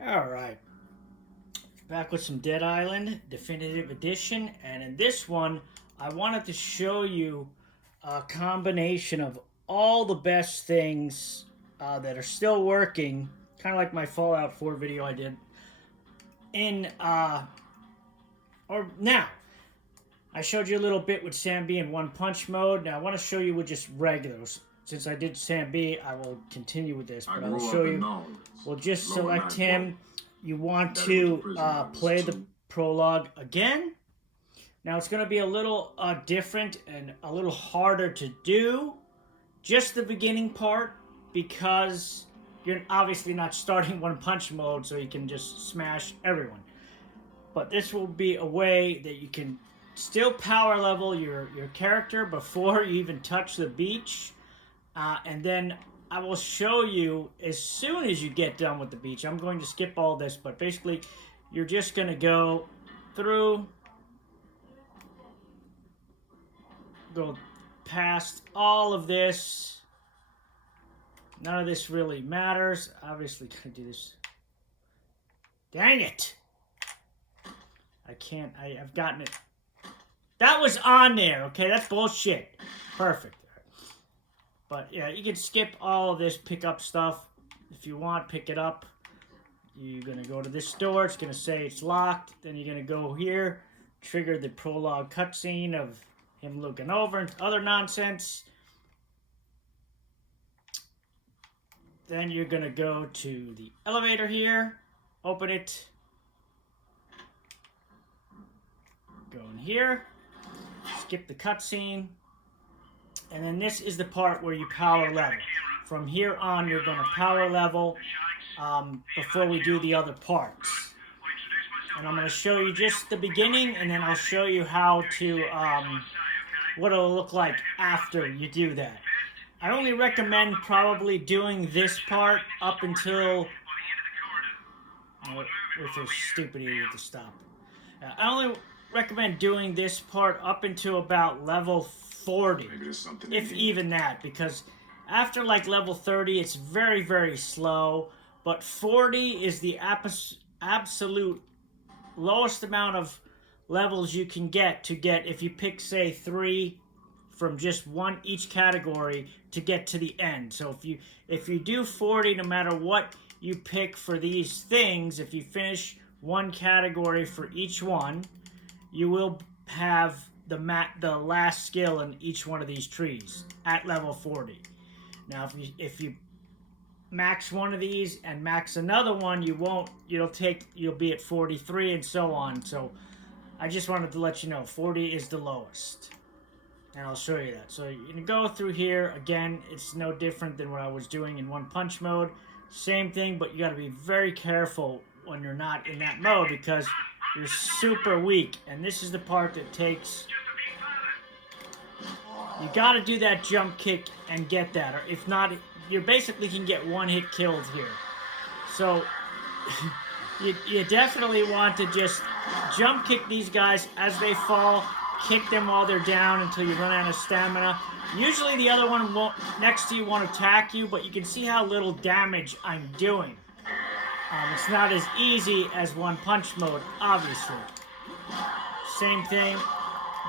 Alright, back with some Dead Island Definitive Edition, and in this one, I wanted to show you a combination of all the best things that are still working, kind of like my Fallout 4 video I did, in, or now. I showed you a little bit with Sam B in One Punch mode. Now I want to show you with just regulars. Since I did Sam B, I will continue with this, but I will show you. We'll just select him. You want to play the prologue again. Now it's going to be a little different and a little harder to do. Just the beginning part, because you're obviously not starting One Punch mode, so you can just smash everyone. But this will be a way that you can still power level your character before you even touch the beach. And then I will show you as soon as you get done with the beach. I'm going to skip all this, but basically you're just going to go through, go past all of this. None of this really matters. Obviously, can I do this? Dang it! I can't. I've gotten it. That was on there, okay? That's bullshit. Perfect. But yeah, you can skip all of this, pick up stuff. If you want, pick it up. You're going to go to this door. It's going to say it's locked. Then you're going to go here, trigger the prologue cutscene of him looking over and other nonsense. Then you're going to go to the elevator here, open it, go in here, skip the cutscene. And then this is the part where you power level. From here on, you're going to power level before we do the other parts. And I'm going to show you just the beginning, and then I'll show you how to, what it'll look like after you do that. I only recommend probably doing this part up until, with this stupid idiot to stop. I only recommend doing this part up until about level 40, if even that, because after like level 30 it's very, very slow, but 40 is the absolute lowest amount of levels you can get if you pick, say, 3 from just one each category to get to the end. So if you do 40, no matter what you pick for these things, if you finish one category for each one, you will have the last skill in each one of these trees at level 40. Now, if you max one of these and max another one, you'll be at 43 and so on. So I just wanted to let you know 40 is the lowest, and I'll show you that. So you can go through here again. It's no different than what I was doing in One Punch mode. Same thing, but you got to be very careful when you're not in that mode, because you're super weak, and this is the part that takes. You gotta do that jump kick and get that, or if not, you basically can get one hit kills here. So you definitely want to just jump kick these guys as they fall, kick them while they're down until you run out of stamina. Usually the other one next to you won't attack you, but you can see how little damage I'm doing. It's not as easy as One Punch mode, obviously. Same thing.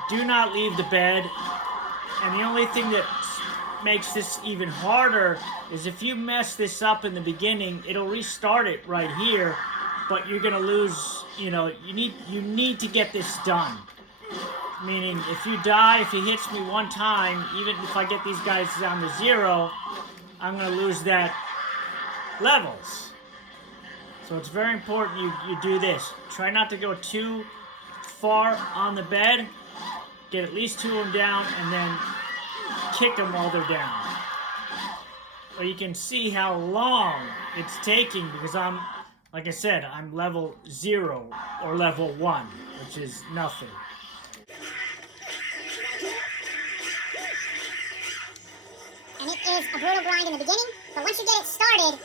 Do not leave the bed. And the only thing that makes this even harder is if you mess this up in the beginning, it'll restart it right here, but you're gonna lose. You need to get this done. Meaning, if you die, if he hits me one time, even if I get these guys down to 0, I'm gonna lose that levels. So it's very important you do this. Try not to go too far on the bed. Get at least 2 of them down, and then kick them while they're down. But you can see how long it's taking, because like I said, I'm level 0 or level 1, which is nothing. And it is a brutal grind in the beginning, but once you get it started,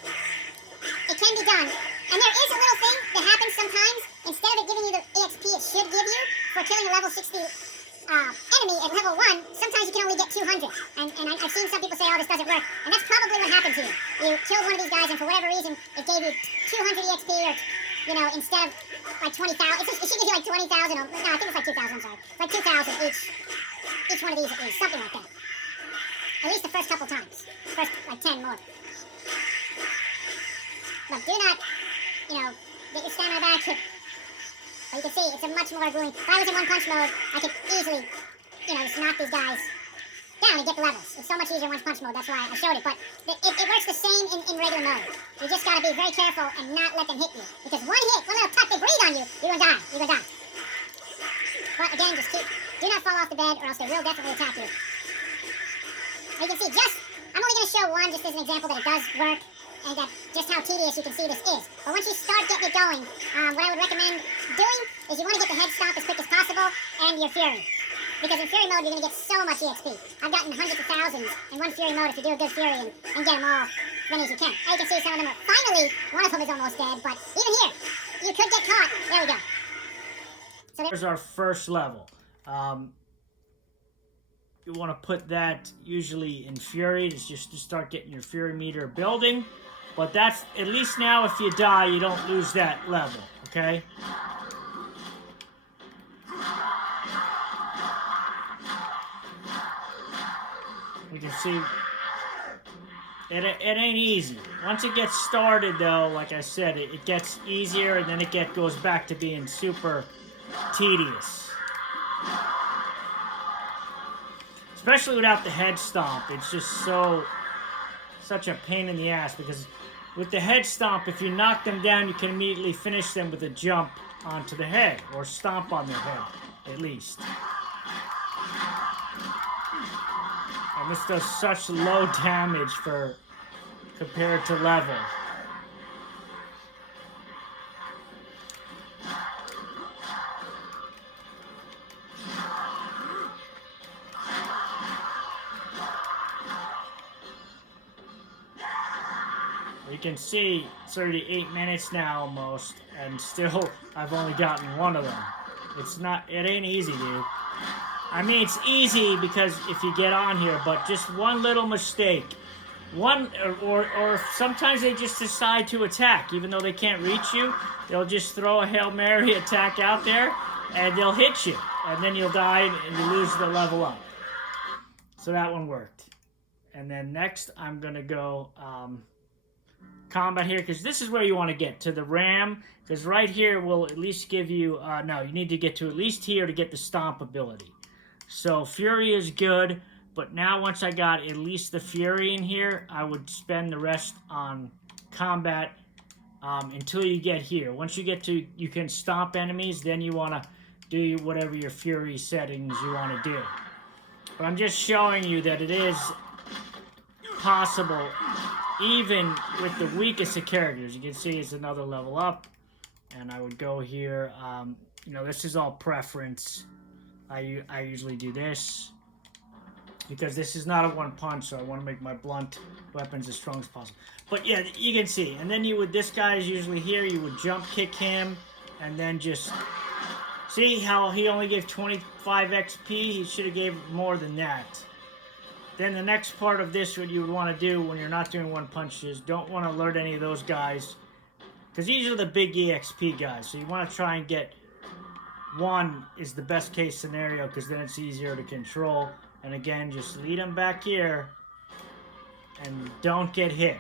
it can be done. And there is a little thing that happens sometimes. Instead of it giving you the EXP it should give you for killing a level 60 enemy at level 1, sometimes you can only get 200. And I've seen some people say, oh, this doesn't work. And that's probably what happened to you. You killed one of these guys, and for whatever reason, it gave you 200 EXP, or, you know, instead of like 20,000. It should give you like 20,000. No, I think it's like 2,000, I'm sorry. It's like 2,000 each one of these at least, something like that. At least the first couple times. First, like 10 more. But do not, you know, get your stamina back. But you can see, it's a much more grueling. If I was in one punch mode, I could easily, you know, just knock these guys down and get the levels. It's so much easier in one punch mode, that's why I showed it. But it works the same in regular mode. You just gotta be very careful and not let them hit you. Because one hit, one little touch, they breathe on you, you're gonna die. You're gonna die. But again, just do not fall off the bed, or else they will definitely attack you. And you can see, I'm only gonna show one just as an example that it does work, and that just how tedious you can see this is. But once you start getting it going, what I would recommend doing is you want to get the head stomp as quick as possible, and your fury. Because in fury mode, you're going to get so much EXP. I've gotten hundreds of thousands in one fury mode if you do a good fury and get them all as many as you can. And you can see some of them are finally, one of them is almost dead, but even here, you could get caught. There we go. So there's our first level. You want to put that usually in fury, just to start getting your fury meter building. But that's, at least now if you die, you don't lose that level, okay? You can see, it ain't easy. Once it gets started though, like I said, it gets easier, and then it goes back to being super tedious. Especially without the head stomp, it's just such a pain in the ass, because with the head stomp, if you knock them down, you can immediately finish them with a jump onto the head, or stomp on their head, at least. And this does such low damage compared to level. You can see 38 minutes now almost, and still I've only gotten one of them. It ain't easy, dude. I mean, it's easy because if you get on here, but just one little mistake, or sometimes they just decide to attack, even though they can't reach you. They'll just throw a Hail Mary attack out there, and they'll hit you, and then you'll die and you lose the level up. So that one worked. And then next, I'm gonna go combat here, because this is where you want to get to the ram, because right here will at least give you no, you need to get to at least here to get the stomp ability. So fury is good, but now once I got at least the fury in here, I would spend the rest on combat until you get here. Once you get to, you can stomp enemies, then you want to do whatever your fury settings you want to do. But I'm just showing you that it is possible even with the weakest of characters. You can see it's another level up, and I would go here. You know, this is all preference. I usually do this because this is not a one punch, so I want to make my blunt weapons as strong as possible. But yeah, you can see. And then you would, this guy is usually here, you would jump kick him, and then just see how he only gave 25 XP. He should have gave more than that. Then the next part of this, what you would want to do when you're not doing one punches, don't want to alert any of those guys, because these are the big EXP guys. So you want to try and get one is the best case scenario, because then it's easier to control. And again, just lead them back here and don't get hit.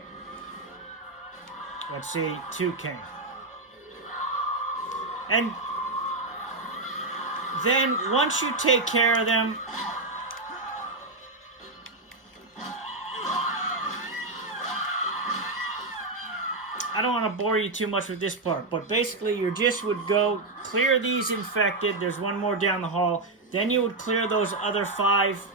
Let's see, 2K. And then once you take care of them, I don't want to bore you too much with this part, but basically you just would go clear these infected. There's one more down the hall. Then you would clear those other 5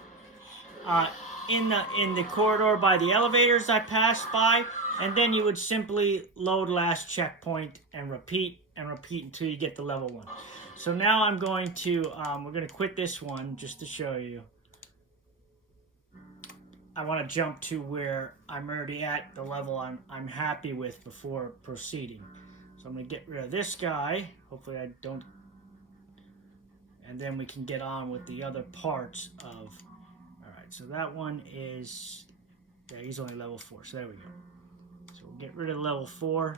in the corridor by the elevators I passed by, and then you would simply load last checkpoint and repeat until you get the level 1. So now I'm going to we're going to quit this one just to show you. I want to jump to where I'm already at the level I'm happy with before proceeding. So I'm going to get rid of this guy. Hopefully I don't and then we can get on with the other parts of. All right, so that one is, yeah, he's only level 4, so there we go. So we'll get rid of level 4,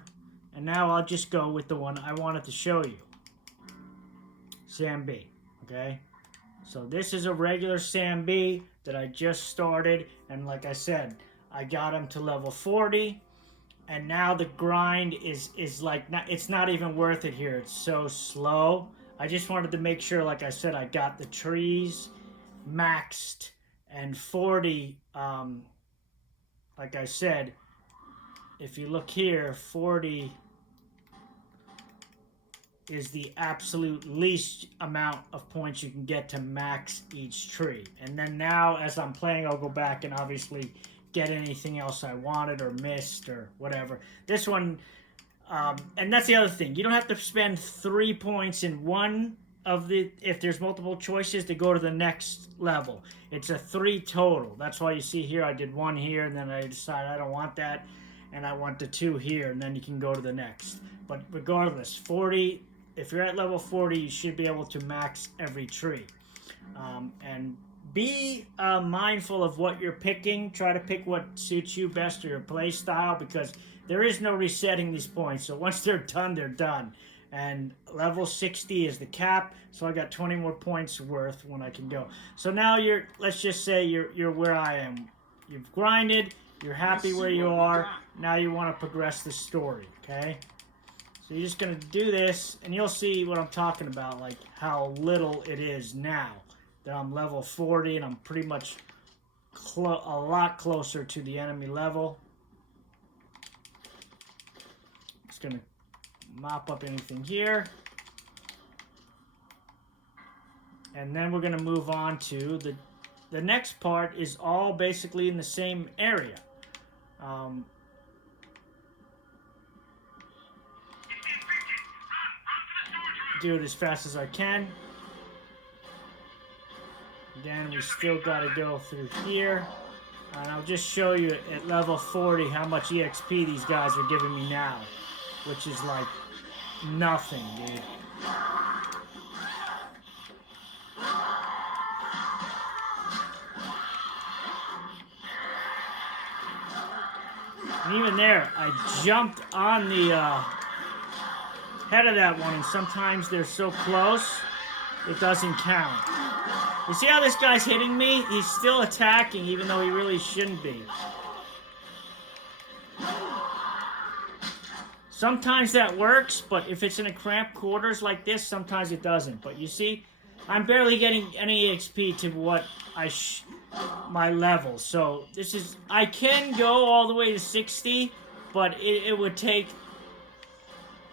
and now I'll just go with the one I wanted to show you. Sam B, okay? So this is a regular Sam B that I just started, and like I said, I got him to level 40, and now the grind is like, it's not even worth it here. It's so slow. I just wanted to make sure, like I said, I got the trees maxed, and 40, like I said, if you look here, 40 is the absolute least amount of points you can get to max each tree. And then now, as I'm playing, I'll go back and obviously get anything else I wanted or missed or whatever. This one, and that's the other thing. You don't have to spend 3 points in one of the, if there's multiple choices, to go to the next level. It's a 3 total. That's why you see here I did 1 here, and then I decided I don't want that, and I want the 2 here, and then you can go to the next. But regardless, 40, if you're at level 40, you should be able to max every tree. And be mindful of what you're picking. Try to pick what suits you best or your play style, because there is no resetting these points. So once they're done, they're done. And level 60 is the cap, so I got 20 more points worth when I can go. So now you're, let's just say you're where I am. You've grinded, you're happy where you are, now you want to progress the story, okay? So you're just going to do this, and you'll see what I'm talking about, like how little it is now that I'm level 40, and I'm pretty much a lot closer to the enemy level. Just going to mop up anything here. And then we're going to move on to the next part is all basically in the same area. Do it as fast as I can. Again, we still got to go through here. And I'll just show you at level 40 how much EXP these guys are giving me now, which is like nothing, dude. And even there, I jumped on the head of that one, and sometimes they're so close, it doesn't count. You see how this guy's hitting me? He's still attacking, even though he really shouldn't be. Sometimes that works, but if it's in a cramped quarters like this, sometimes it doesn't. But you see, I'm barely getting any XP to what my level. So this is, I can go all the way to 60, but it would take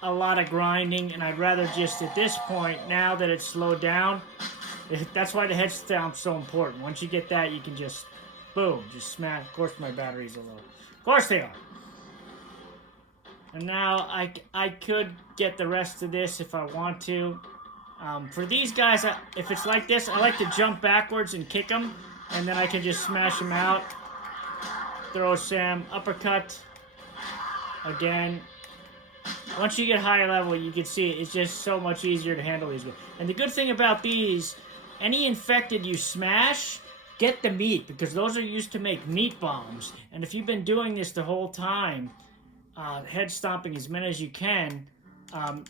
a lot of grinding, and I'd rather just at this point, now that it's slowed down, that's why the head stomp's so important. Once you get that, you can just, boom, just smash. Of course my batteries are low. Of course they are. And now I could get the rest of this if I want to. For these guys, if it's like this, I like to jump backwards and kick them, and then I can just smash them out. Throw Sam, uppercut. Again. Once you get higher level, you can see it's just so much easier to handle these. And the good thing about these, any infected you smash, get the meat, because those are used to make meat bombs. And if you've been doing this the whole time, head stomping as many as you can,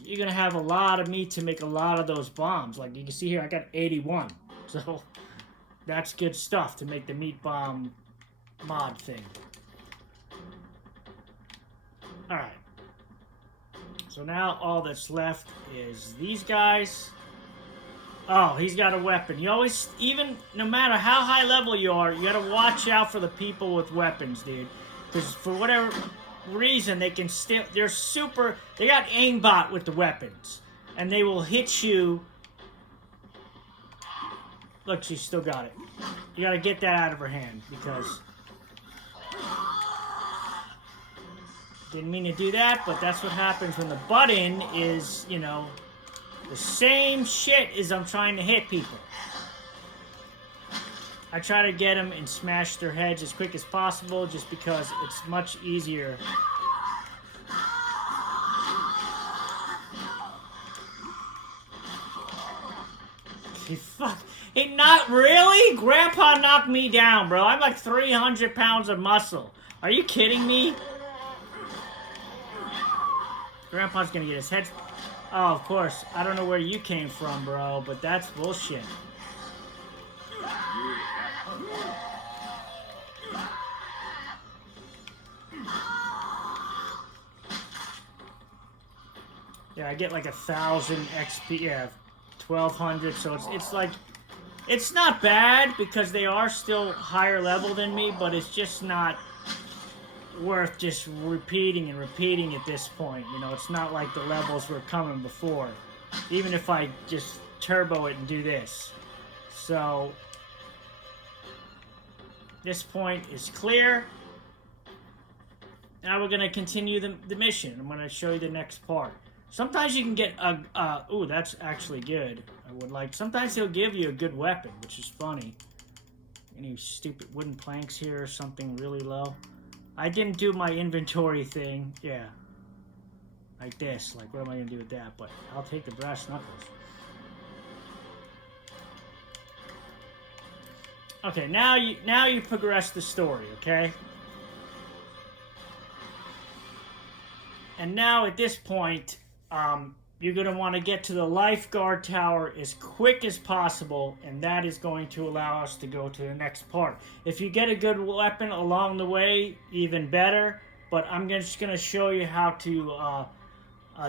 you're going to have a lot of meat to make a lot of those bombs. Like you can see here, I got 81. So that's good stuff to make the meat bomb mod thing. Alright. So now all that's left is these guys. Oh, he's got a weapon. You always, even no matter how high level you are, you gotta watch out for the people with weapons, dude. Because for whatever reason, they can still, they got aimbot with the weapons. And they will hit you. Look, she's still got it. You gotta get that out of her hand, because didn't mean to do that, but that's what happens when the button is, you know, the same shit as I'm trying to hit people. I try to get them and smash their heads as quick as possible, just because it's much easier. Not really? Grandpa knocked me down, bro. I'm like 300 pounds of muscle. Are you kidding me? Grandpa's gonna get his head... Oh, of course. I don't know where you came from, bro, but that's bullshit. Yeah, I get like 1,000 XP. Yeah, 1,200. So it's like... It's not bad because they are still higher level than me, but it's just not worth just repeating and repeating at this point. You know, it's not like the levels were coming before. Even if I just turbo it and do this. So, this point is clear. Now we're going to continue the mission. I'm going to show you the next part. Sometimes you can get a... ooh, that's actually good. I would like... Sometimes he'll give you a good weapon, which is funny. Any stupid wooden planks here or something really low? I didn't do my inventory thing. Yeah. Like this. Like, what am I going to do with that? But I'll take the brass knuckles. Okay, now you progress the story, okay? And now at this point, you're going to want to get to the Lifeguard Tower as quick as possible, and that is going to allow us to go to the next part. If you get a good weapon along the way, even better, but I'm just going to show you how to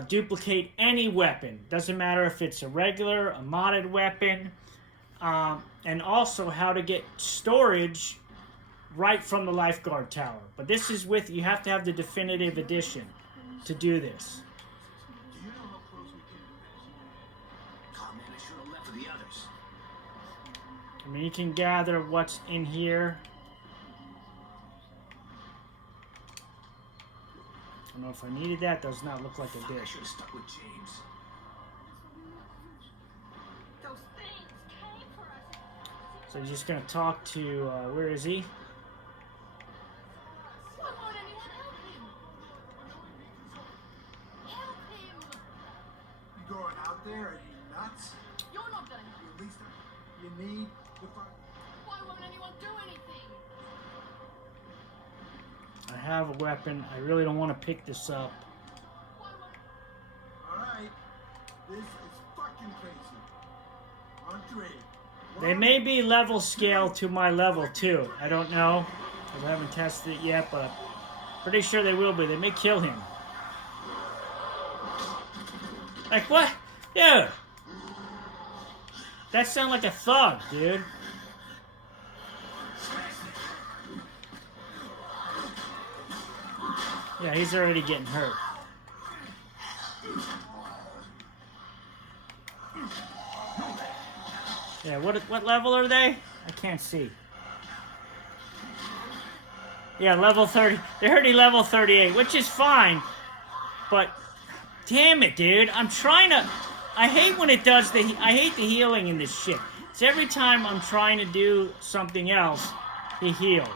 duplicate any weapon. Doesn't matter if it's a regular, a modded weapon, and also how to get storage right from the Lifeguard Tower. But this is with, you have to have the definitive edition to do this. I mean, you can gather what's in here. I don't know if I needed that. Does not look like I did. I should have stuck with James. So you're just gonna talk to where is he? Why won't anyone help him? You going out there? Are you nuts? You're not gonna help. At least you need the fire. Why won't anyone do anything? I have a weapon. I really don't want to pick this up. Why won't... Alright. This is fucking crazy. On three. They may be level scale to my level too. I don't know. I haven't tested it yet, but pretty sure they will be. They may kill him. Like what? Dude! That sounds like a thug, dude. Yeah, he's already getting hurt. Yeah, what level are they? I can't see. Yeah, level 30. They're already level 38, which is fine. But, damn it, dude. I'm trying to... I hate when it does the... I hate the healing in this shit. It's every time I'm trying to do something else, he heals.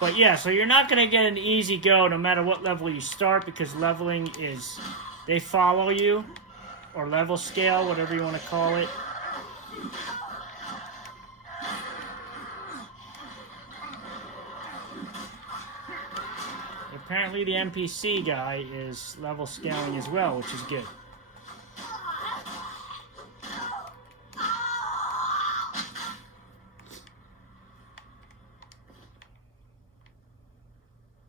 But yeah, so you're not going to get an easy go no matter what level you start, because leveling is... They follow you. Or level scale, whatever you want to call it. Apparently the NPC guy is level scaling as well, which is good.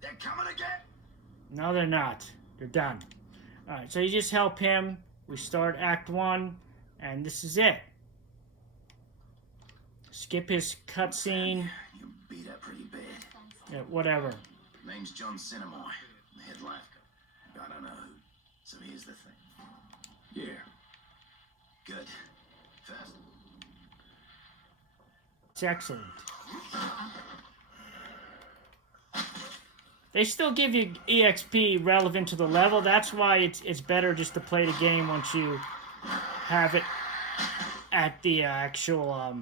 They're coming again? No, they're not. They're done. Alright, so you just help him. We start Act 1, and this is it. Skip his cutscene. You beat up pretty bad. Yeah, whatever. Name's John Cinemoy, the head lifeguard. I don't know who. So here's the thing. Yeah. Good. Fast. It's excellent. They still give you EXP relevant to the level. That's why it's better just to play the game once you have it at the actual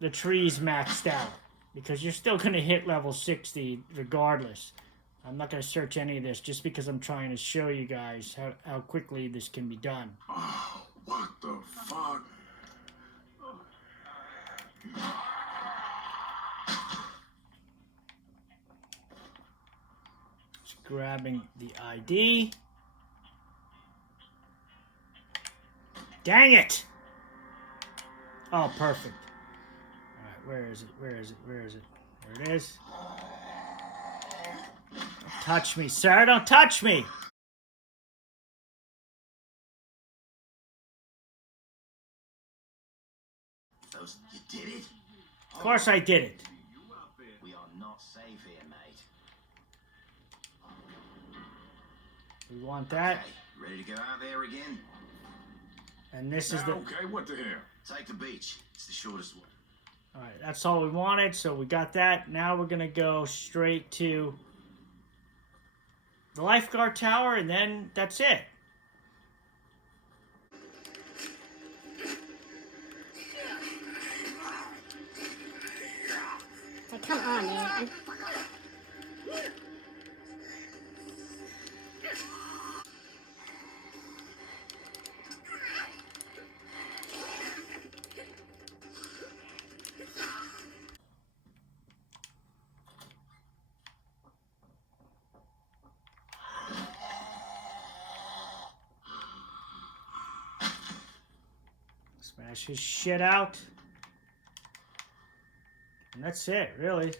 the trees maxed out. Because you're still going to hit level 60 regardless. I'm not going to search any of this just because I'm trying to show you guys how quickly this can be done. Oh, what the the fuck? Just grabbing the ID. Dang it! Oh, perfect. Alright, where is it? Where is it? Where is it? There it is. Don't touch me, sir. Don't touch me! Those, you did it? Of course I did it. We are not safe here, mate. We want that. Okay, ready to go out there again? And this is the... Okay, what the hell? Take the beach. It's the shortest one. Alright, that's all we wanted, so we got that. Now we're gonna go straight to the Lifeguard Tower, and then that's it. Like, come on, man. Smash his shit out. And that's it, really. I knew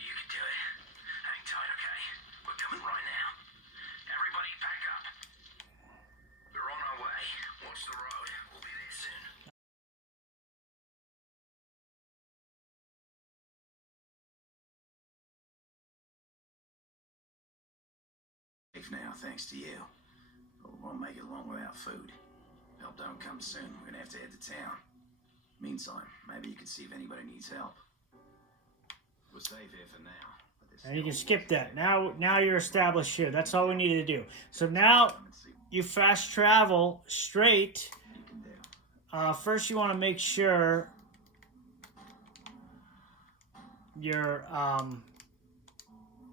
you could do it. Hang tight, okay? We're coming right now. Everybody pack up. We're on our way. Watch the road. We'll be there soon. Safe now, thanks to you. But we won't make it long without food. Help don't come soon. We're gonna have to head to town. Meantime, maybe you can see if anybody needs help. We're safe here for now. but there's And you can still skip that. Now you're established here. That's all we needed to do. So now time and see what you fast travel straight. you can do. First, you want to make sure you're, I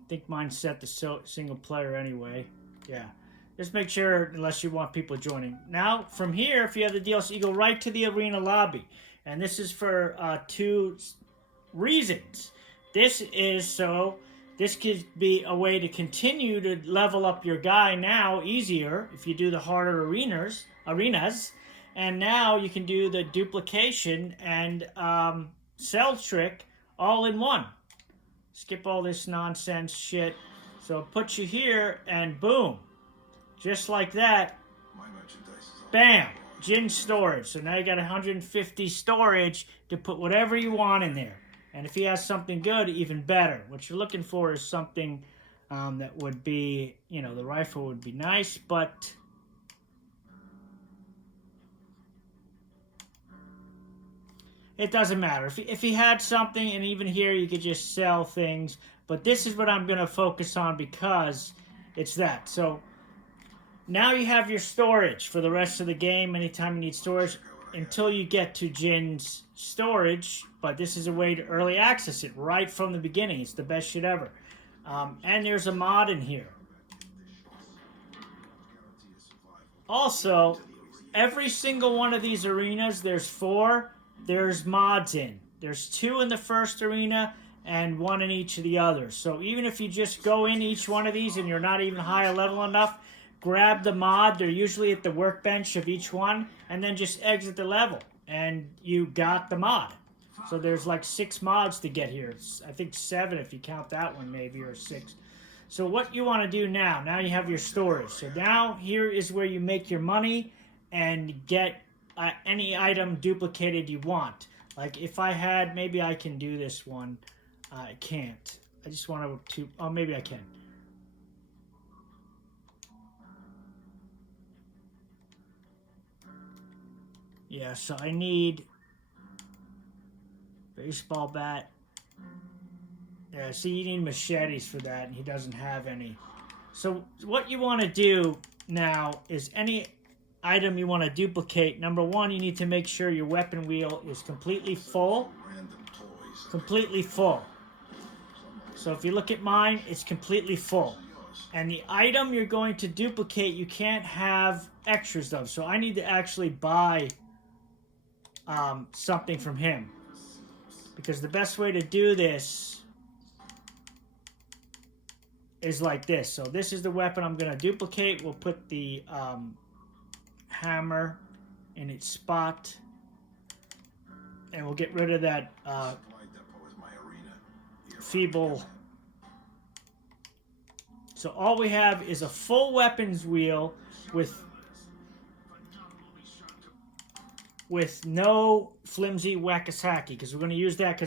think mine's set to single player anyway. Yeah. Just make sure, unless you want people joining. Now, from here, if you have the DLC, you go right to the arena lobby. And this is for two reasons. This is so this could be a way to continue to level up your guy now easier if you do the harder arenas. And now you can do the duplication and cell trick all in one. Skip all this nonsense shit. So it puts you here and boom. Just like that. My merchandise is all Bam! Gin storage. So now you got 150 storage to put whatever you want in there. And if he has something good, even better. What you're looking for is something that would be, you know, the rifle would be nice, but it doesn't matter. If he had something, and even here you could just sell things. But this is what I'm going to focus on because it's that. So now you have your storage for the rest of the game. Anytime you need storage, until you get to Jin's storage. But this is a way to early access it right from the beginning. It's the best shit ever. And there's a mod in here. Also, every single one of these arenas, there's 4, there's mods in. There's 2 in the first arena and 1 in each of the others. So even if you just go in each one of these and you're not even high level enough, grab the mod. They're usually at the workbench of each one, and then just exit the level, and you got the mod. So there's like 6 mods to get here. I think 7 if you count that one, maybe, or 6. So what you want to do now you have your storage. So now here is where you make your money and get any item duplicated you want. Like if I had, maybe I can do this one. I can't. I just want to, oh, maybe I can. Yeah, so I need baseball bat. Yeah, see, you need machetes for that, and he doesn't have any. So what you want to do now is any item you want to duplicate, number 1, you need to make sure your weapon wheel is completely full. random toys. Completely full. So if you look at mine, it's completely full. And the item you're going to duplicate, you can't have extras of. So I need to actually buy something from him. Because the best way to do this is like this. So this is the weapon I'm going to duplicate. We'll put the hammer in its spot. And we'll get rid of that feeble. So all we have is a full weapons wheel with no flimsy wakasaki, because we're going to use that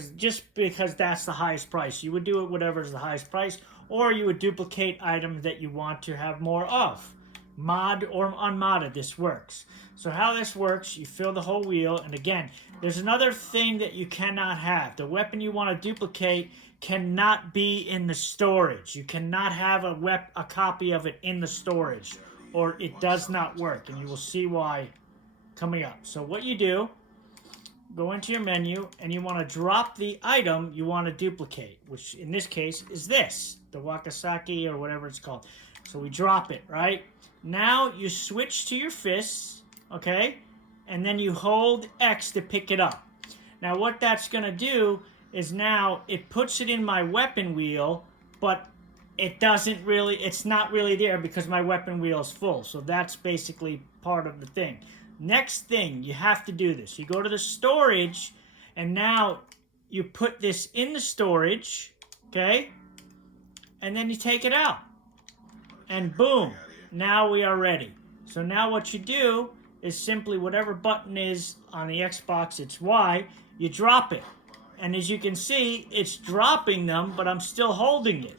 because that's the highest price. You would do it whatever is the highest price, or you would duplicate items that you want to have more of. Mod or unmodded, this works. So how this works, you fill the whole wheel, and again, there's another thing that you cannot have. The weapon you want to duplicate cannot be in the storage. You cannot have a copy of it in the storage, or it does not work, and you will see why coming up. So what you do, go into your menu, and you want to drop the item you want to duplicate, which in this case is this, the wakasaki or whatever it's called. So we drop it, right? Now you switch to your fists, okay? And then you hold X to pick it up. Now what that's going to do is now it puts it in my weapon wheel, but it's not really there because my weapon wheel is full. So that's basically part of the thing. Next thing, you have to do this. You go to the storage, and now you put this in the storage, okay? And then you take it out. And boom, now we are ready. So now what you do is simply whatever button is on the Xbox, it's Y, you drop it. And as you can see, it's dropping them, but I'm still holding it.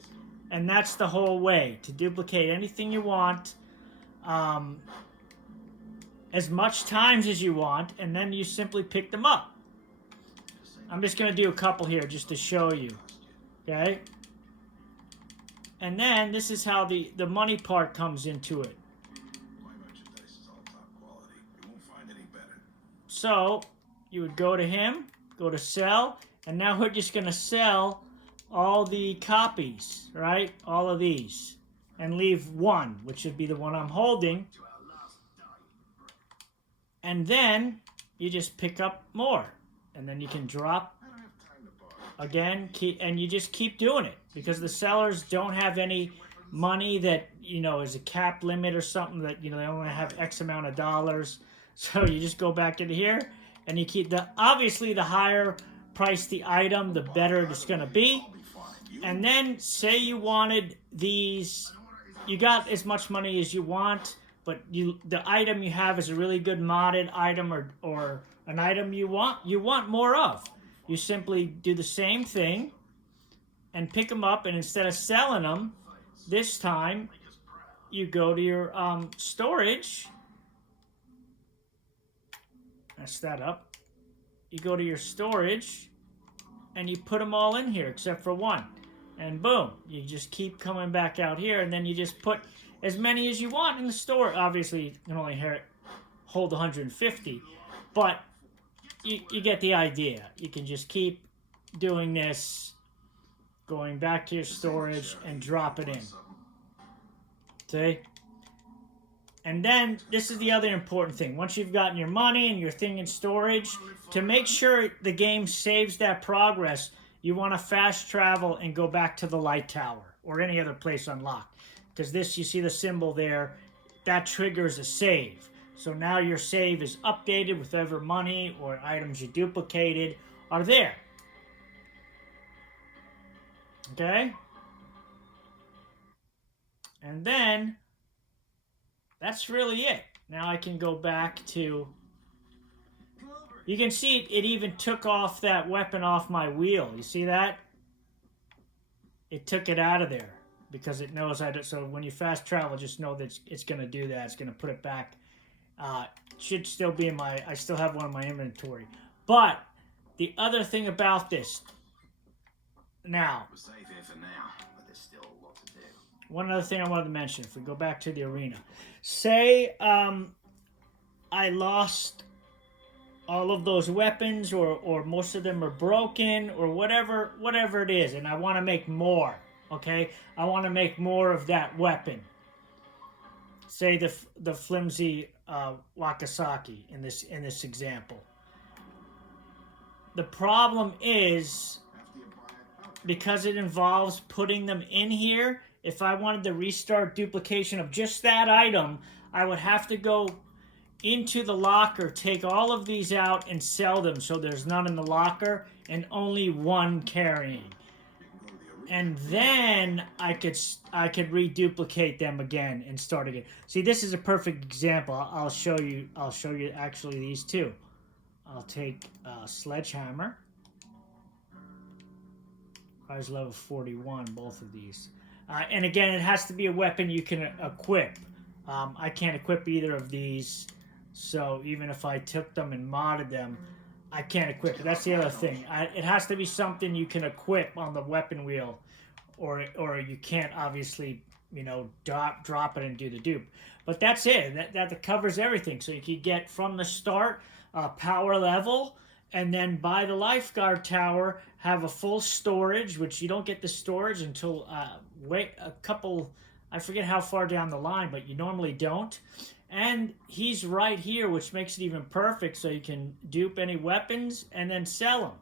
And that's the whole way, to duplicate anything you want, as much times as you want, and then you simply pick them up. I'm just going to do a couple here just to show you, okay? And then this is how the money part comes into it. My merchandise is all top quality. You won't find any better. So you would go to him, go to sell, and now we're just going to sell all the copies, right? All of these. And leave one, which would be the one I'm holding. And then you just pick up more. And then you can drop again, and you just keep doing it. Because the sellers don't have any money that, is a cap limit or something that, they only have X amount of dollars. So you just go back into here, and you keep obviously the higher price the item, the better it's going to be. And then say you wanted these, you got as much money as you want, but the item you have is a really good modded item or an item you want more of. You simply do the same thing and pick them up, and instead of selling them, this time you go to your storage. Mess that up. You go to your storage and you put them all in here except for one. And boom, you just keep coming back out here, and then you just put as many as you want in the store. Obviously, you can only hold 150, but you get the idea. You can just keep doing this, going back to your storage and drop it in. See? And then, this is the other important thing. Once you've gotten your money and your thing in storage, to make sure the game saves that progress, you want to fast travel and go back to the light tower or any other place unlocked. Because this, you see the symbol there, that triggers a save. So now your save is updated with whatever money or items you duplicated are there. Okay? And then, that's really it. Now I can go back to... You can see it even took off that weapon off my wheel. You see that? It took it out of there because it knows how to... So when you fast travel, just know that it's going to do that. It's going to put it back. Should still be in my... I still have one in my inventory. But the other thing about this... Now... We're safe here for now, but there's still a lot to do. One other thing I wanted to mention. If we go back to the arena. Say I lost all of those weapons, or most of them are broken, or whatever it is, and I want to make more. Okay, I want to make more of that weapon. Say the flimsy Wakasaki in this example. The problem is, because it involves putting them in here, if I wanted to restart duplication of just that item, I would have to go into the locker, take all of these out, and sell them so there's none in the locker and only one carrying. And then I could reduplicate them again and start again. See, this is a perfect example. I'll show you actually these two. I'll take Sledgehammer. Requires level 41, both of these. And again, it has to be a weapon you can equip. I can't equip either of these, so even if I took them and modded them, I can't equip it. That's the other thing. It has to be something you can equip on the weapon wheel, or you can't obviously, drop it and do the dupe. But that's it. That covers everything. So you can get from the start power level, and then buy the Lifeguard tower, have a full storage, which you don't get the storage until wait a couple. I forget how far down the line, but you normally don't. And he's right here, which makes it even perfect, so you can dupe any weapons and then sell them.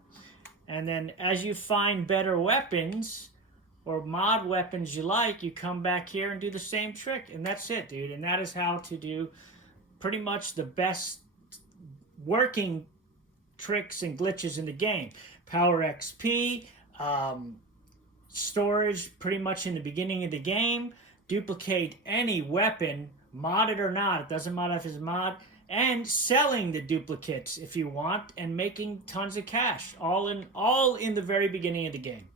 And then as you find better weapons or mod weapons you like, you come back here and do the same trick. And that's it, dude. And that is how to do pretty much the best working tricks and glitches in the game. Power XP, storage pretty much in the beginning of the game, duplicate any weapon, modded or not, it doesn't matter if it's mod, and selling the duplicates if you want, and making tons of cash, all in the very beginning of the game.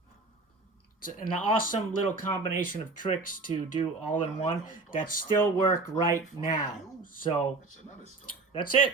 It's an awesome little combination of tricks to do all in one that still work right now. So that's it.